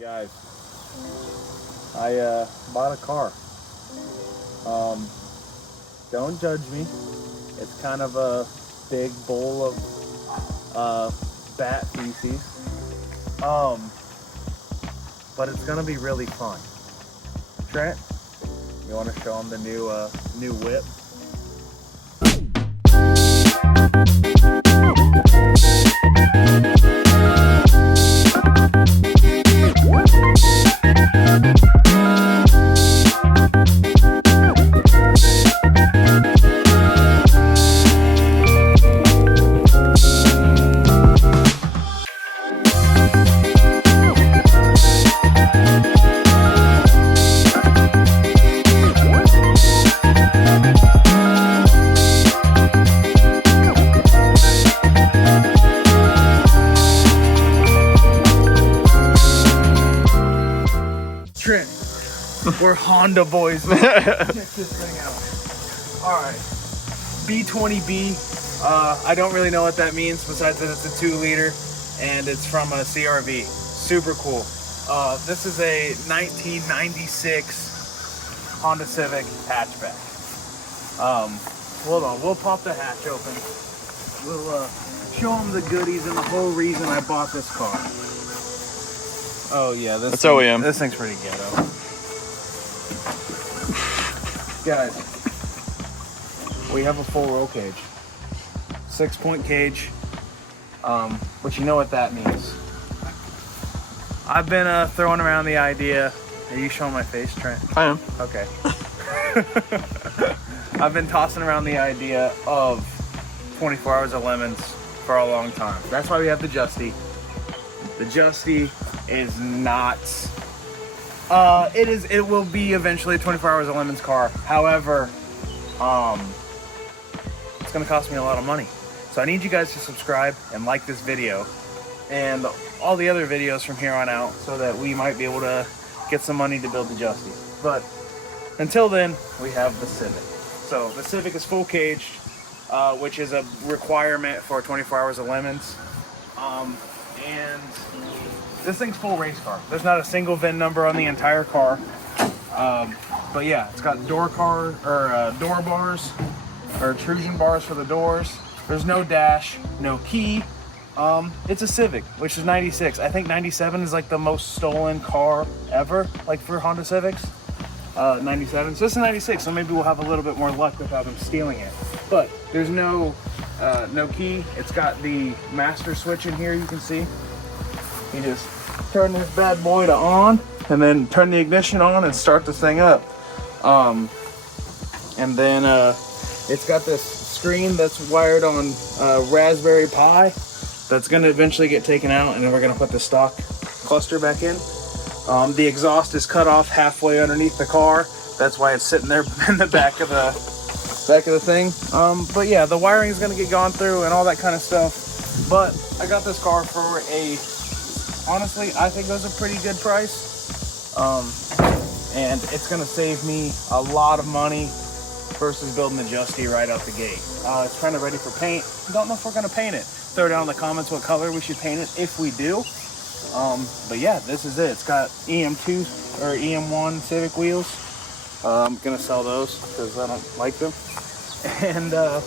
Guys, I bought a car. Don't judge me. It's kind of a big bowl of bat feces. But it's gonna be really fun. Trent, you want to show them the new whip? Trent, we're Honda boys, man. Check this thing out. Alright, B20B. I don't really know what that means besides that it's a 2-liter and it's from a CRV. Super cool. This is a 1996 Honda Civic hatchback. Hold on, we'll pop the hatch open. We'll show them the goodies and the whole reason I bought this car. Oh yeah, that's OEM. This thing's pretty ghetto. Guys, we have a full roll cage. 6-point cage. But you know what that means. I've been throwing around the idea. Are you showing my face, Trent? I am. Okay. I've been tossing around the idea of 24 hours of lemons for a long time. That's why we have the Justy. The Justy is not it will be eventually a 24 hours of lemons car. However, it's gonna cost me a lot of money, so I need you guys to subscribe and like this video and all the other videos from here on out so that we might be able to get some money to build the Justy. But until then, we have the Civic. So the Civic is full caged, which is a requirement for 24 hours of lemons. And this thing's full race car. There's not a single VIN number on the entire car. But yeah, it's got door bars or intrusion bars for the doors. There's no dash, no key. It's a Civic, which is 96. I think 97 is like the most stolen car ever, like for Honda Civics. 97. So this is 96, so maybe we'll have a little bit more luck without them stealing it. But there's no key. It's got the master switch in here, you can see. You just turn this bad boy to on and then turn the ignition on and start this thing up. And then it's got this screen that's wired on Raspberry Pi that's going to eventually get taken out, and then we're going to put the stock cluster back in. The exhaust is cut off halfway underneath the car. That's why it's sitting there in the back of the thing. But yeah, the wiring is going to get gone through and all that kind of stuff. But I got this car for honestly, I think it was a pretty good price. And it's going to save me a lot of money versus building the Justy right out the gate. It's kind of ready for paint. Don't know if we're going to paint it. Throw down in the comments what color we should paint it if we do. But yeah, this is it. It's got EM2 or EM1 Civic wheels. I'm gonna sell those because I don't like them. And but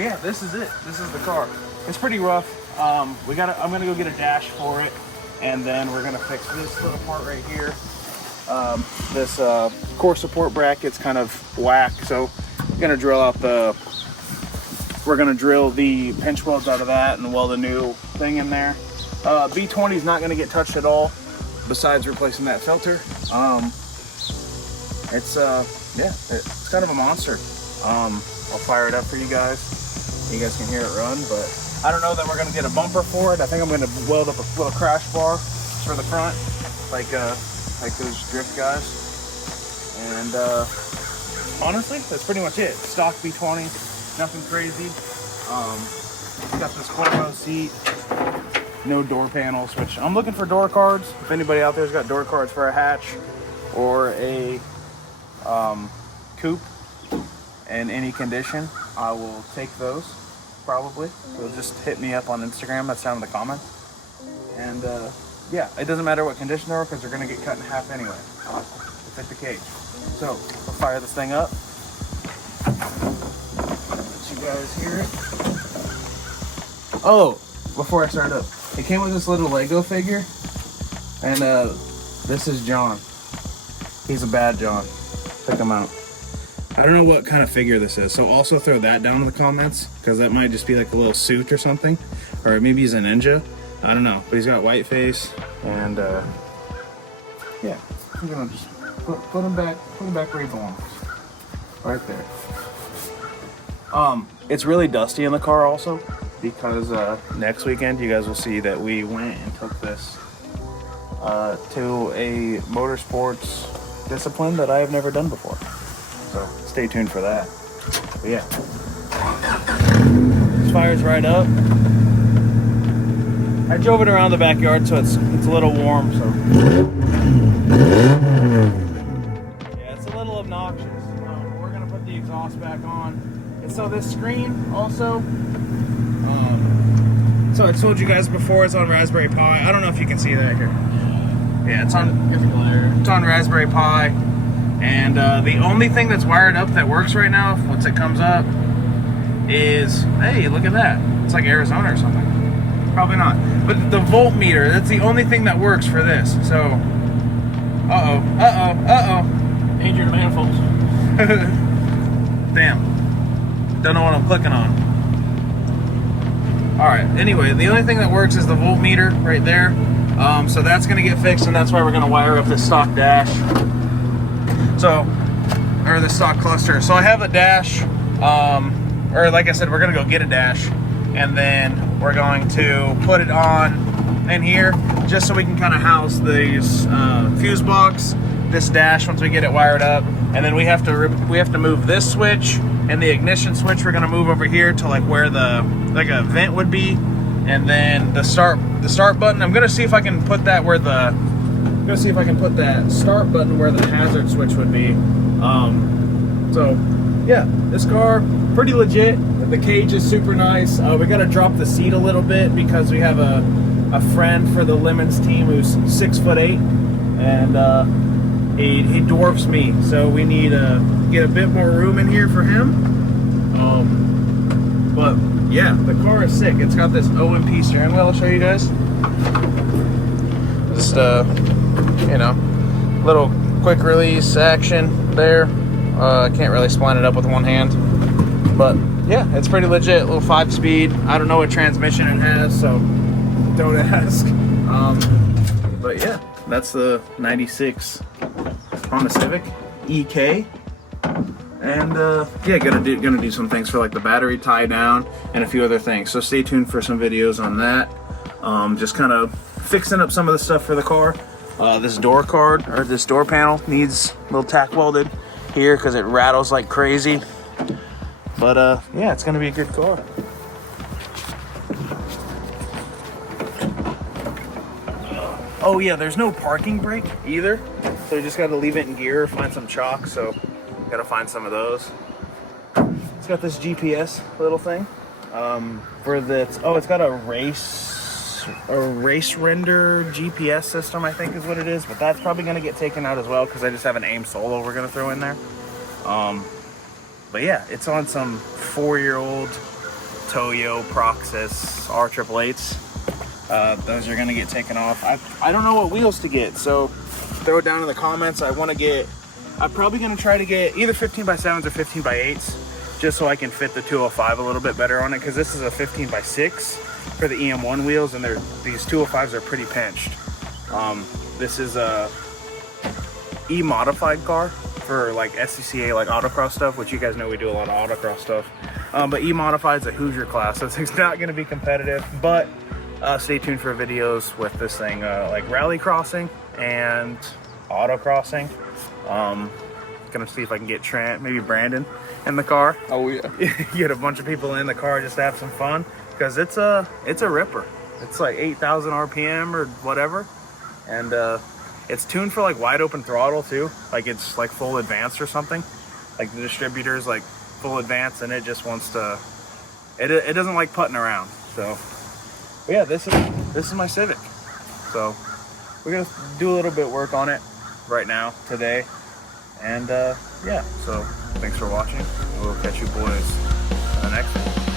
yeah, this is it. This is the car. It's pretty rough. I'm gonna go get a dash for it, and then we're gonna fix this little part right here. This core support bracket's kind of whack, so we're gonna drill the pinch welds out of that and weld a new thing in there. B20 is not going to get touched at all, besides replacing that filter. It's kind of a monster. I'll fire it up for you guys. You guys can hear it run, but I don't know that we're going to get a bumper for it. I think I'm going to weld up a little crash bar for the front, like those drift guys. And honestly, that's pretty much it. Stock B20, nothing crazy. Got this Corvo seat. No door panels, which I'm looking for door cards. If anybody out there's got door cards for a hatch or a coupe in any condition, I will take those, probably. So just hit me up on Instagram, that's down in the comment. And yeah, it doesn't matter what condition they're because they're gonna get cut in half anyway to fit the cage. So we'll fire this thing up. Let you guys hear it. Oh, before I start up, it came with this little Lego figure, and this is John. He's a bad John. Check him out. I don't know what kind of figure this is, so also throw that down in the comments, because that might just be like a little suit or something, or maybe he's a ninja. I don't know, but he's got white face, and yeah, I'm gonna just put him back where he belongs, right there. It's really dusty in the car also, because next weekend you guys will see that we went and took this to a motorsports discipline that I have never done before. So stay tuned for that. But yeah, this fires right up. I drove it around the backyard, so it's a little warm. So yeah, it's a little obnoxious. We're gonna put the exhaust back on, and so this screen also. So I told you guys before, it's on Raspberry Pi. I don't know if you can see that here. Yeah, it's on Raspberry Pi. And the only thing that's wired up that works right now, once it comes up, is, hey, look at that. It's like Arizona or something. Probably not. But the voltmeter, that's the only thing that works for this. So, Danger to manifolds. Damn. Don't know what I'm clicking on. Alright, anyway, the only thing that works is the voltmeter right there. So that's going to get fixed, and that's why we're going to wire up this stock dash. So, or the stock cluster. So I have a dash, or like I said, we're gonna go get a dash, and then we're going to put it on in here, just so we can kind of house these fuse box, this dash once we get it wired up, and then we have to move this switch and the ignition switch. We're gonna move over here to like where the a vent would be, and then the start button. I'm gonna see if I can put that where the that start button where the hazard switch would be. So yeah, this car pretty legit. The cage is super nice. We got to drop the seat a little bit because we have a friend for the Lemons team who's 6'8", and he dwarfs me, so we need to get a bit more room in here for him. But yeah, the car is sick. It's got this OMP steering wheel. I'll show you guys. Just you know, little quick release action there. I can't really spline it up with one hand, but yeah, it's pretty legit. A little 5-speed. I don't know what transmission it has, so don't ask. But yeah, that's the 96 Honda Civic EK, and yeah, gonna do some things for like the battery tie down and a few other things. So stay tuned for some videos on that. Just kind of fixing up some of the stuff for the car. This door card, or this door panel, needs a little tack welded here because it rattles like crazy. But yeah, it's gonna be a good car. Oh yeah, there's no parking brake either, so you just gotta leave it in gear, find some chalk, so gotta find some of those. It's got this GPS little thing for this. Oh, it's got a race render GPS system, I think is what it is, but that's probably going to get taken out as well because I just have an AIM Solo we're going to throw in there. But yeah, it's on some 4-year-old Toyo Proxys R888s. Those are going to get taken off. I don't know what wheels to get, so throw it down in the comments. I'm probably going to try to get either 15x7s or 15x8s, just so I can fit the 205 a little bit better on it, because this is a 15x6 for the EM1 wheels, and these 205s are pretty pinched. This is a E-modified car for like SCCA, like autocross stuff, which you guys know we do a lot of autocross stuff. But E-modified is a Hoosier class, so it's not going to be competitive, but stay tuned for videos with this thing, like rally crossing and autocrossing. Gonna see if I can get Trent, maybe Brandon, in the car. Oh yeah. Get a bunch of people in the car just to have some fun, because it's a ripper. It's like 8,000 RPM or whatever, and it's tuned for like wide open throttle too. Like it's like full advanced or something. Like the distributor's like full advanced, and it just wants to. It doesn't like putting around. So, but yeah, this is my Civic. So we're gonna do a little bit of work on it right now today, and yeah. So thanks for watching. We'll catch you boys on the next one.